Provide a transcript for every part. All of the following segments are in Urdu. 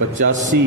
85,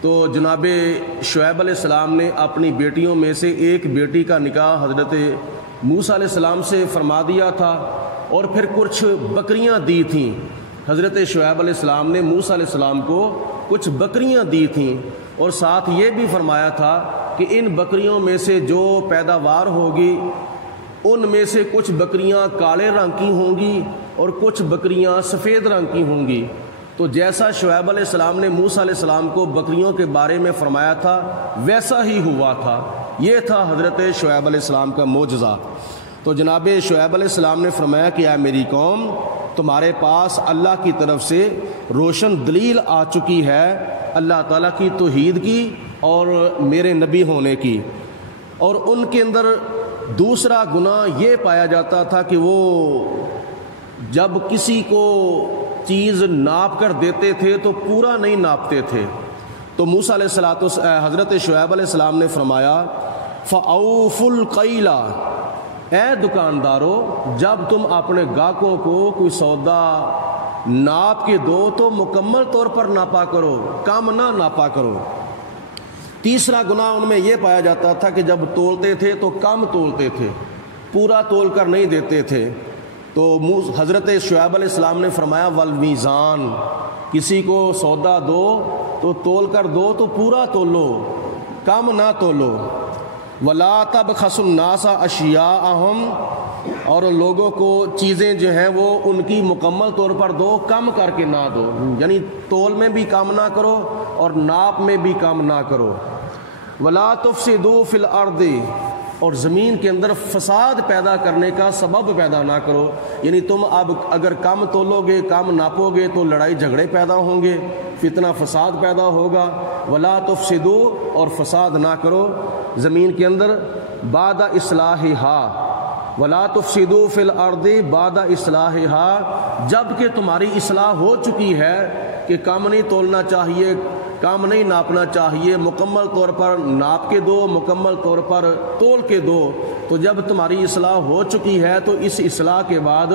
تو جناب شعیب علیہ السلام نے اپنی بیٹیوں میں سے ایک بیٹی کا نکاح حضرت موسیٰ علیہ السلام سے فرما دیا تھا، اور پھر کچھ بکریاں دی تھیں۔ حضرت شعیب علیہ السلام نے موسیٰ علیہ السلام کو کچھ بکریاں دی تھیں، اور ساتھ یہ بھی فرمایا تھا کہ ان بکریوں میں سے جو پیداوار ہوگی ان میں سے کچھ بکریاں کالے رنگ کی ہوں گی اور کچھ بکریاں سفید رنگ کی ہوں گی۔ تو جیسا شعیب علیہ السلام نے موسیٰ علیہ السلام کو بکریوں کے بارے میں فرمایا تھا ویسا ہی ہوا تھا۔ یہ تھا حضرت شعیب علیہ السلام کا معجزہ۔ تو جناب شعیب علیہ السلام نے فرمایا کہ اے میری قوم، تمہارے پاس اللہ کی طرف سے روشن دلیل آ چکی ہے اللہ تعالیٰ کی توحید کی اور میرے نبی ہونے کی۔ اور ان کے اندر دوسرا گناہ یہ پایا جاتا تھا کہ وہ جب کسی کو چیز ناپ کر دیتے تھے تو پورا نہیں ناپتے تھے۔ تو موسیٰ علیہ حضرت شعیب علیہ السلام نے فرمایا فَأَوْفُوا الْقَيْلَ، اے دکاندارو جب تم اپنے گاہکوں کو کوئی سودا ناپ کے دو تو مکمل طور پر ناپا کرو، کم نہ ناپا کرو۔ تیسرا گناہ ان میں یہ پایا جاتا تھا کہ جب تولتے تھے تو کم تولتے تھے، پورا تول کر نہیں دیتے تھے۔ تو حضرت شعیب علیہ السلام نے فرمایا والمیزان، کسی کو سودا دو تو تول کر دو تو پورا تولو، کم نہ تولو۔ ولا تبخسوا الناس اشیاءہم، اور لوگوں کو چیزیں جو ہیں وہ ان کی مکمل طور پر دو، کم کر کے نہ دو، یعنی تول میں بھی کم نہ کرو اور ناپ میں بھی کم نہ کرو۔ ولا تفسدوا فی الارض، اور زمین کے اندر فساد پیدا کرنے کا سبب پیدا نہ کرو، یعنی تم اب اگر کم تولو گے کم ناپو گے تو لڑائی جھگڑے پیدا ہوں گے، فتنہ فساد پیدا ہوگا۔ ولا تفسدوا، اور فساد نہ کرو زمین کے اندر، بعد اصلاحها، ولا تفسدوا فی الارض بعد اصلاحها، جب کہ تمہاری اصلاح ہو چکی ہے کہ کم نہیں تولنا چاہیے، کام نہیں ناپنا چاہیے، مکمل طور پر ناپ کے دو، مکمل طور پر تول کے دو۔ تو جب تمہاری اصلاح ہو چکی ہے تو اس اصلاح کے بعد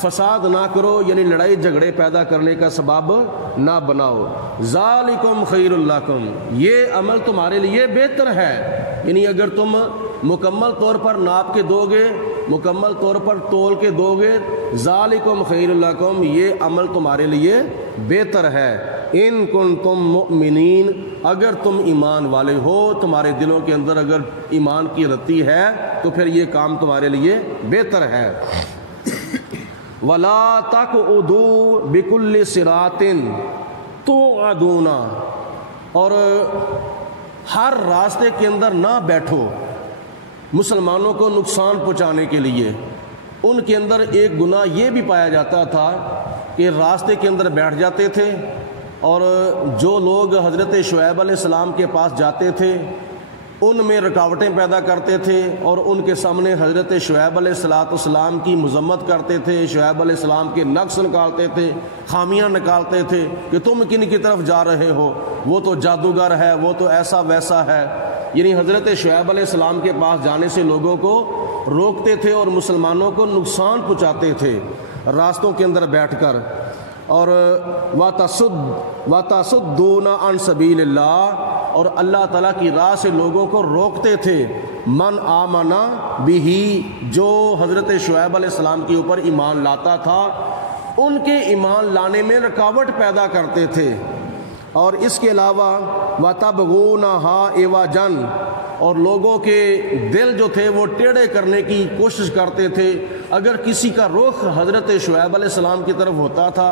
فساد نہ کرو، یعنی لڑائی جھگڑے پیدا کرنے کا سبب نہ بناؤ۔ ذالکم خیر لکم، یہ عمل تمہارے لیے بہتر ہے، یعنی اگر تم مکمل طور پر ناپ کے دو گے، مکمل طور پر تول کے دو گے، ذالکم خیر لکم، یہ عمل تمہارے لیے بہتر ہے۔ ان کنتم مؤمنین، اگر تم ایمان والے ہو، تمہارے دلوں کے اندر اگر ایمان کی رتی ہے تو پھر یہ کام تمہارے لیے بہتر ہے۔ ولا تقعدوا بكل صراط توعدون، اور ہر راستے کے اندر نہ بیٹھو مسلمانوں کو نقصان پہنچانے کے لیے۔ ان کے اندر ایک گناہ یہ بھی پایا جاتا تھا کہ راستے کے اندر بیٹھ جاتے تھے، اور جو لوگ حضرت شعیب علیہ السلام کے پاس جاتے تھے ان میں رکاوٹیں پیدا کرتے تھے، اور ان کے سامنے حضرت شعیب علیہ السلام کی مذمت کرتے تھے، شعیب علیہ السلام کے نقص نکالتے تھے، خامیاں نکالتے تھے کہ تم کن کی طرف جا رہے ہو، وہ تو جادوگر ہے، وہ تو ایسا ویسا ہے۔ یعنی حضرت شعیب علیہ السلام کے پاس جانے سے لوگوں کو روکتے تھے اور مسلمانوں کو نقصان پہنچاتے تھے راستوں کے اندر بیٹھ کر۔ اور وَتَصُدُّونَ عَن سَبِيلِ اللَّهِ، اور اللہ تعالیٰ کی راہ سے لوگوں کو روکتے تھے۔ من آمنا بِهِ، جو حضرت شعیب علیہ السلام کے اوپر ایمان لاتا تھا ان کے ایمان لانے میں رکاوٹ پیدا کرتے تھے۔ اور اس کے علاوہ وَتَبْغُونَهَا عِوَجًا، اور لوگوں کے دل جو تھے وہ ٹیڑھے کرنے کی کوشش کرتے تھے۔ اگر کسی کا رخ حضرت شعیب علیہ السلام کی طرف ہوتا تھا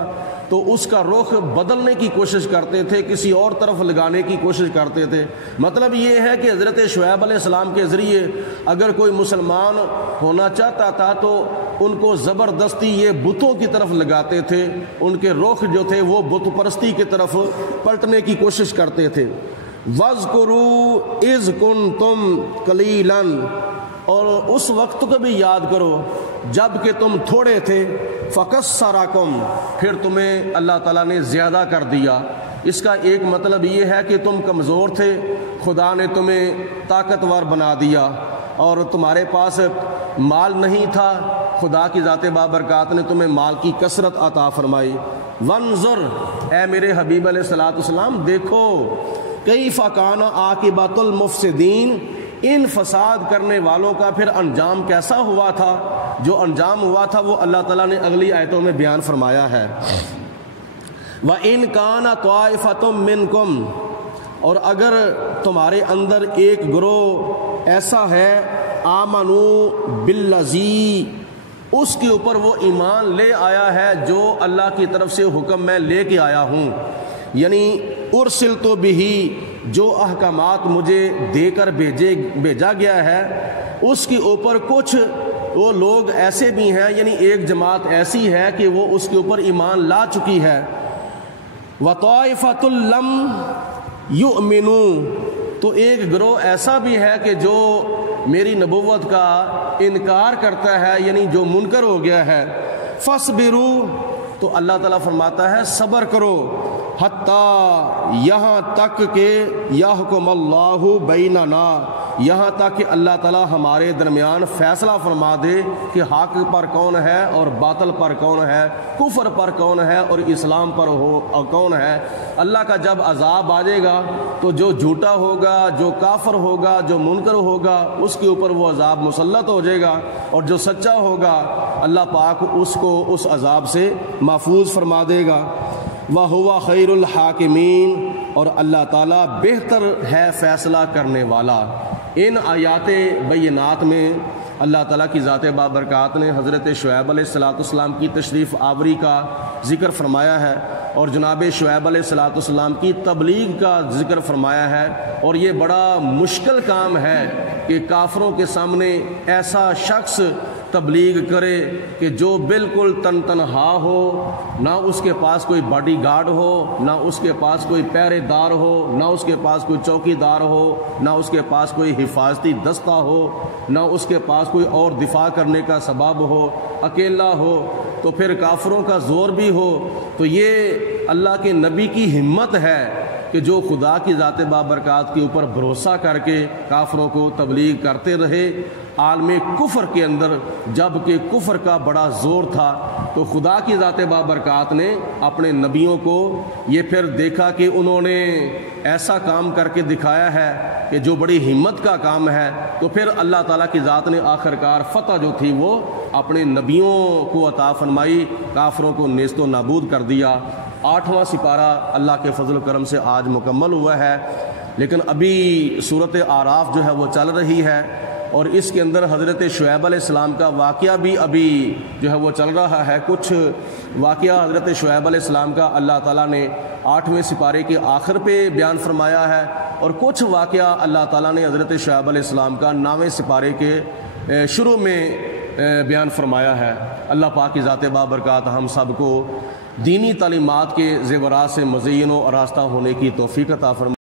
تو اس کا رخ بدلنے کی کوشش کرتے تھے، کسی اور طرف لگانے کی کوشش کرتے تھے۔ مطلب یہ ہے کہ حضرت شعیب علیہ السلام کے ذریعے اگر کوئی مسلمان ہونا چاہتا تھا تو ان کو زبردستی یہ بتوں کی طرف لگاتے تھے، ان کے رخ جو تھے وہ بت پرستی کی طرف پلٹنے کی کوشش کرتے تھے۔ وَاذْكُرُوا إِذْ كُنْتُمْ قَلِيلًا، اور اس وقت کو بھی یاد کرو جب کہ تم تھوڑے تھے، فَكَسَّرَكُمْ، پھر تمہیں اللہ تعالیٰ نے زیادہ کر دیا۔ اس کا ایک مطلب یہ ہے کہ تم کمزور تھے، خدا نے تمہیں طاقتور بنا دیا، اور تمہارے پاس مال نہیں تھا، خدا کی ذات بابرکات نے تمہیں مال کی کثرت عطا فرمائی۔ وانظر، اے میرے حبیب علیہ السلام دیکھو، کیف کان عاقبۃ المفسدین، ان فساد کرنے والوں کا پھر انجام کیسا ہوا تھا؟ جو انجام ہوا تھا وہ اللہ تعالیٰ نے اگلی آیتوں میں بیان فرمایا ہے۔ وَإِن كَانَ طَائِفَةٌ مِّنكُمْ، اور اگر تمہارے اندر ایک گروہ ایسا ہے، آمنوا بالذی، اس کے اوپر وہ ایمان لے آیا ہے جو اللہ کی طرف سے حکم میں لے کے آیا ہوں، یعنی ارسلت بہ، جو احکامات مجھے دے کر بھیجا گیا ہے، اس کے اوپر کچھ وہ لوگ ایسے بھی ہیں، یعنی ایک جماعت ایسی ہے کہ وہ اس کے اوپر ایمان لا چکی ہے۔ وطائفۃ لم یؤمنوا، تو ایک گروہ ایسا بھی ہے کہ جو میری نبوت کا انکار کرتا ہے، یعنی جو منکر ہو گیا ہے۔ فاصبروا، تو اللہ تعالیٰ فرماتا ہے صبر کرو، حتیٰ، یہاں تک کہ یحکم اللہ بیننا، یہاں تک کہ اللہ تعالیٰ ہمارے درمیان فیصلہ فرما دے کہ حق پر کون ہے اور باطل پر کون ہے، کفر پر کون ہے اور اسلام پر کون ہے۔ اللہ کا جب عذاب آ جائے گا تو جو جھوٹا ہوگا، جو کافر ہوگا، جو منکر ہوگا، اس کے اوپر وہ عذاب مسلط ہو جائے گا، اور جو سچا ہوگا اللہ پاک اس کو اس عذاب سے محفوظ فرما دے گا۔ وَهُوَ خَيْرُ الْحَاكِمِينَ، اور اللہ تعالیٰ بہتر ہے فیصلہ کرنے والا۔ ان آیات بینات میں اللہ تعالیٰ کی ذات بابرکات نے حضرت شعیب علیہ السلام کی تشریف آوری کا ذکر فرمایا ہے، اور جناب شعیب علیہ السلام کی تبلیغ کا ذکر فرمایا ہے، اور یہ بڑا مشکل کام ہے کہ کافروں کے سامنے ایسا شخص تبلیغ کرے کہ جو بالکل تنہا ہو، نہ اس کے پاس کوئی باڈی گارڈ ہو، نہ اس کے پاس کوئی پہرے دار ہو، نہ اس کے پاس کوئی چوکی دار ہو، نہ اس کے پاس کوئی حفاظتی دستہ ہو، نہ اس کے پاس کوئی اور دفاع کرنے کا سبب ہو، اکیلا ہو، تو پھر کافروں کا زور بھی ہو۔ تو یہ اللہ کے نبی کی ہمت ہے کہ جو خدا کی ذات بابرکات کے اوپر بھروسہ کر کے کافروں کو تبلیغ کرتے رہے عالم کفر کے اندر، جب کہ کفر کا بڑا زور تھا، تو خدا کی ذات بابرکات نے اپنے نبیوں کو یہ پھر دیکھا کہ انہوں نے ایسا کام کر کے دکھایا ہے کہ جو بڑی ہمت کا کام ہے، تو پھر اللہ تعالیٰ کی ذات نے آخرکار فتح جو تھی وہ اپنے نبیوں کو عطا فرمائی، کافروں کو نیست و نابود کر دیا۔ 8واں سپارہ اللہ کے فضل و کرم سے آج مکمل ہوا ہے، لیکن ابھی صورت اعراف جو ہے وہ چل رہی ہے، اور اس کے اندر حضرت شعیب علیہ السلام کا واقعہ بھی ابھی جو ہے وہ چل رہا ہے۔ کچھ واقعہ حضرت شعیب علیہ السلام کا اللہ تعالیٰ نے 8ویں سپارے کے آخر پہ بیان فرمایا ہے، اور کچھ واقعہ اللہ تعالیٰ نے حضرت شعیب علیہ السلام کا 9ویں سپارے کے شروع میں بیان فرمایا ہے۔ اللہ پاک کی ذات بابرکات ہم سب کو دینی تعلیمات کے زیورات سے مزین و آراستہ ہونے کی توفیق عطا فرمائے۔